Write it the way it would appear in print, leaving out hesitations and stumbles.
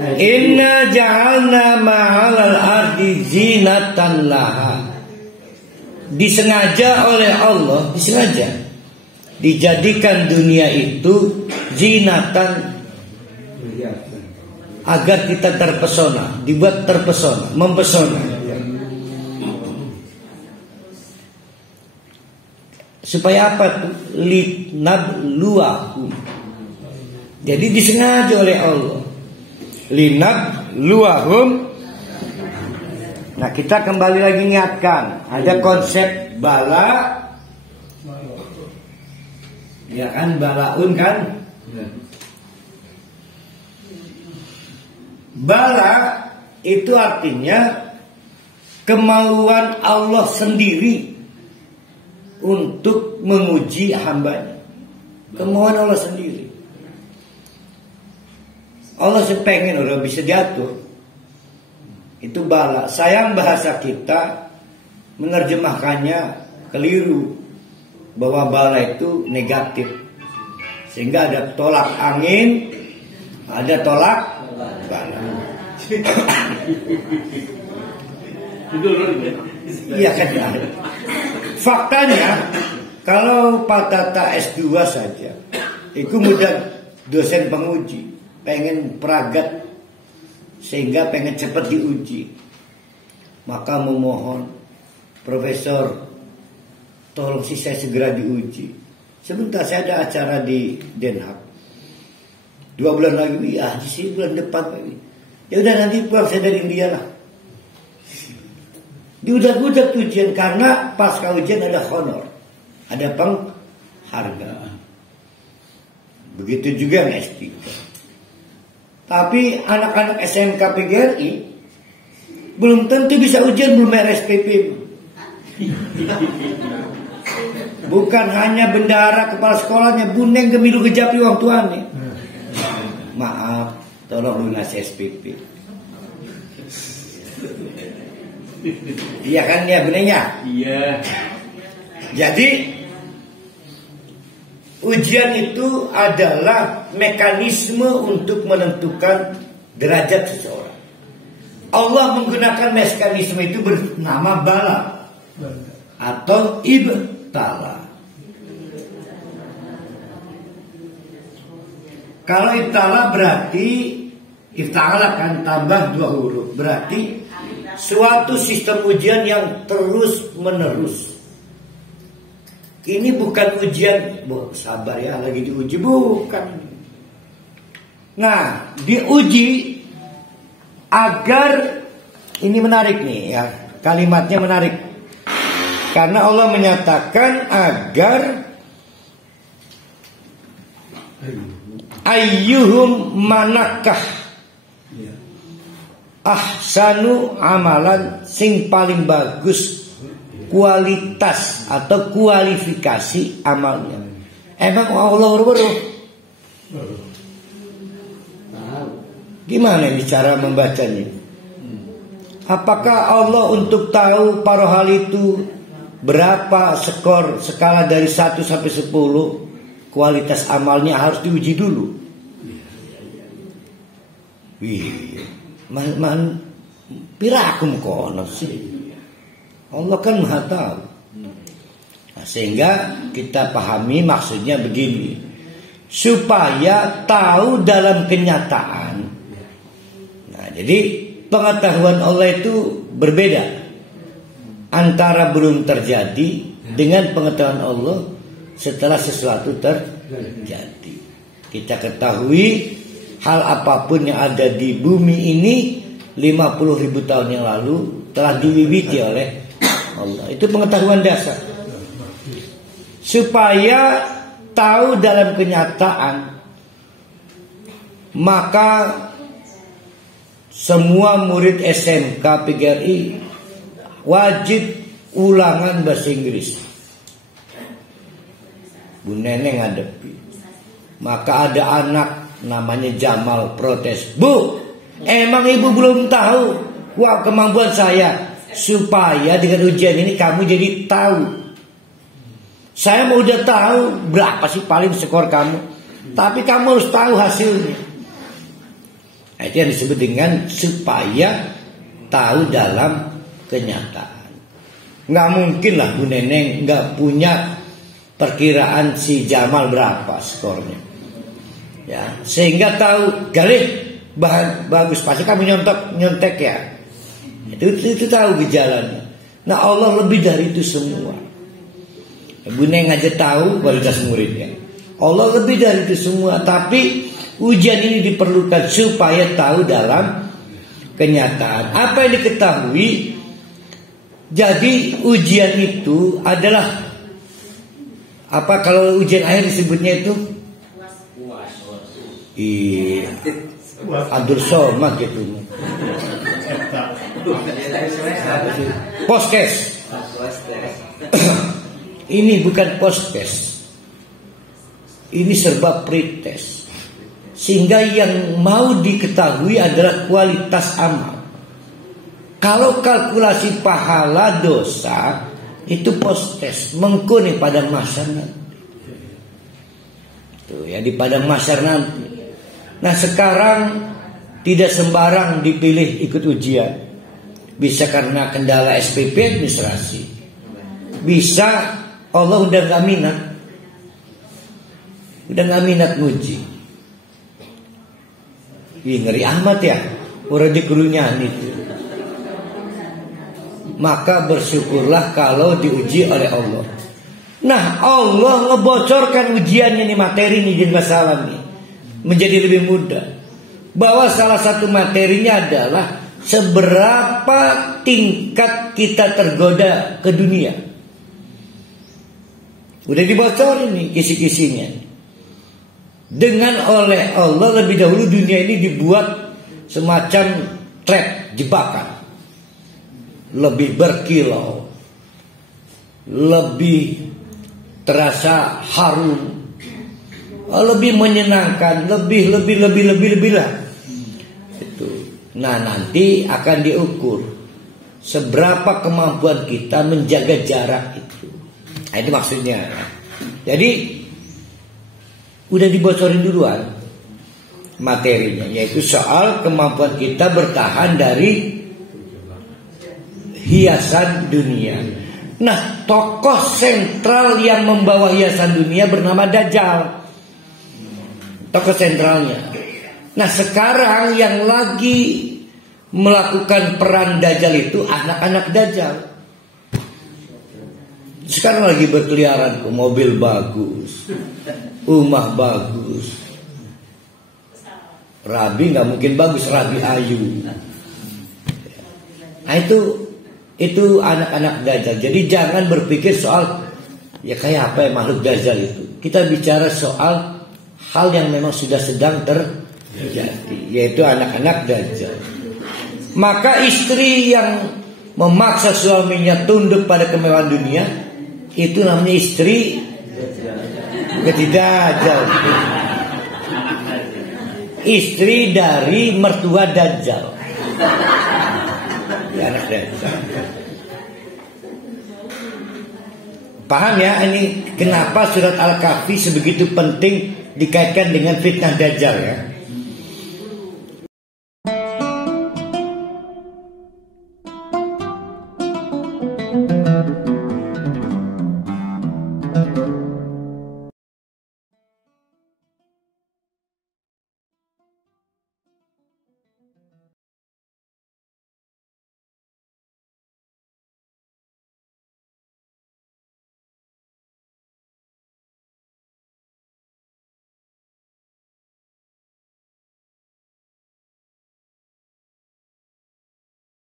Inna ja'alna ma'alal ardi zinatan laha. Disengaja oleh Allah, disengaja dijadikan dunia itu zinatan, agar kita terpesona, dibuat terpesona, mempesona. Supaya apa? Linabluwahum. Jadi disengaja oleh Allah. Linabluwahum. Nah, kita kembali lagi ingatkan, ada konsep bala. Ya kan, balaun kan? Bala itu artinya kemauan Allah sendiri untuk menguji hambanya. Kemauan Allah sendiri. Allah sepengen udah bisa diatur. Itu bala. Sayang bahasa kita menerjemahkannya keliru, bahwa bala itu negatif. Sehingga ada tolak angin, ada tolak bala. Iya kan? Faktanya kalau Pak Tata S2 saja, itu mudah dosen penguji, pengen peragat sehingga pengen cepat diuji, maka memohon, Profesor, tolong sih saya segera diuji. Sebentar, saya ada acara di Den Haag 2 bulan lagi, ya sih bulan depan lagi. Ya udah nanti pulang saya dari India lah. Diudak-udak ujian, karena pasca ujian ada honor, ada penghargaan. Begitu juga yang S3. Tapi anak-anak SMK PGRI belum tentu bisa ujian, belum RSPP. Bukan hanya bendahara kepala sekolahnya, buneng gemilu gejapi orang tuanya. Maaf, tolong lunasi SPP. Iya kan ya, benarnya? Iya. Jadi ujian itu adalah mekanisme untuk menentukan derajat seseorang. Allah menggunakan mekanisme itu bernama bala atau ibtala. Kalau ibtala berarti ibtala kan tambah 2 huruf, berarti suatu sistem ujian yang terus menerus. Ini bukan ujian, sabar ya, lagi diuji, bukan. Nah, diuji agar, ini menarik nih ya, kalimatnya menarik. Karena Allah menyatakan agar ayyuhum manakah ahsanu amalan, sing paling bagus kualitas atau kualifikasi amalnya. Emang Allah beruruh. Gimana ini cara membacanya? Apakah Allah untuk tahu para hal itu berapa skor skala dari 1 sampai 10 kualitas amalnya harus diuji dulu? Wih, man pirakum kono sih. Allah kan Maha tahu. Nah, sehingga kita pahami maksudnya begini, supaya tahu dalam kenyataan. Nah, jadi pengetahuan Allah itu berbeda antara belum terjadi dengan pengetahuan Allah setelah sesuatu terjadi. Kita ketahui hal apapun yang ada di bumi ini 50.000 tahun yang lalu telah diwiwiti oleh Allah. Itu pengetahuan dasar. Supaya tahu dalam kenyataan, maka semua murid SMK PGRI wajib ulangan bahasa Inggris. Bu Neneng ngadepi. Maka ada anak namanya Jamal protes, "Bu, emang ibu belum tahu kemampuan saya? Supaya dengan ujian ini kamu jadi tahu. Saya mau udah tahu berapa sih paling skor kamu, tapi kamu harus tahu hasilnya. Itu yang disebut dengan supaya tahu dalam kenyataan. Nggak mungkin lah Bu Neneng nggak punya perkiraan si Jamal berapa skornya, ya, sehingga tahu Galih bagus pasti kami nyontek ya. Itu tahu gejalanya. Nah Allah lebih dari itu semua. Bu Neng aja tahu kualitas muridnya. Allah lebih dari itu semua. Tapi ujian ini diperlukan supaya tahu dalam kenyataan. Apa yang diketahui. Jadi ujian itu adalah apa kalau ujian akhir disebutnya itu? Adur somad gitu. Poskes. Ini bukan poskes. Ini serba pretest. Sehingga yang mau diketahui adalah kualitas amal. Kalau kalkulasi pahala dosa itu poskes, mengkuni pada mahsyar nanti. Tuh ya, di pada mahsyar nanti. Nah sekarang tidak sembarang dipilih ikut ujian. Bisa karena kendala SPP administrasi. Bisa Allah udah gak minat. Udah gak minat nguji. Ih, ngeri amat ya orang di kerunyaan itu. Maka bersyukurlah kalau diuji oleh Allah. Nah Allah ngebocorkan ujiannya nih, materi nih, jadi masalah nih menjadi lebih mudah. Bahwa salah satu materinya adalah seberapa tingkat kita tergoda ke dunia. Udah dibocorin nih kisi-kisinya. Dengan oleh Allah lebih dahulu dunia ini dibuat semacam trap, jebakan. Lebih berkilau, lebih terasa harum, lebih menyenangkan, lebih lah. Itu. Nah nanti akan diukur seberapa kemampuan kita menjaga jarak itu. Nah, itu maksudnya. Jadi udah dibocorin duluan materinya, yaitu soal kemampuan kita bertahan dari hiasan dunia. Nah, tokoh sentral yang membawa hiasan dunia bernama Dajjal. Tokoh sentralnya. Nah, sekarang yang lagi melakukan peran Dajjal itu anak-anak Dajjal. Sekarang lagi berkeliaran, mobil bagus, rumah bagus. Rabi nggak mungkin bagus, Rabi ayu. Nah itu anak-anak Dajjal. Jadi jangan berpikir soal ya kayak apa ya makhluk Dajjal itu. Kita bicara soal hal yang memang sudah sedang terjadi, yaitu anak-anak Dajjal. Maka istri yang memaksa suaminya tunduk pada kemewahan dunia, itu namanya istri Dajjal. Istri dari mertua Dajjal. Ya, anak Dajjal. Paham ya ini kenapa surat Al-Kahfi sebegitu penting dikaitkan dengan fitnah Dajjal ya.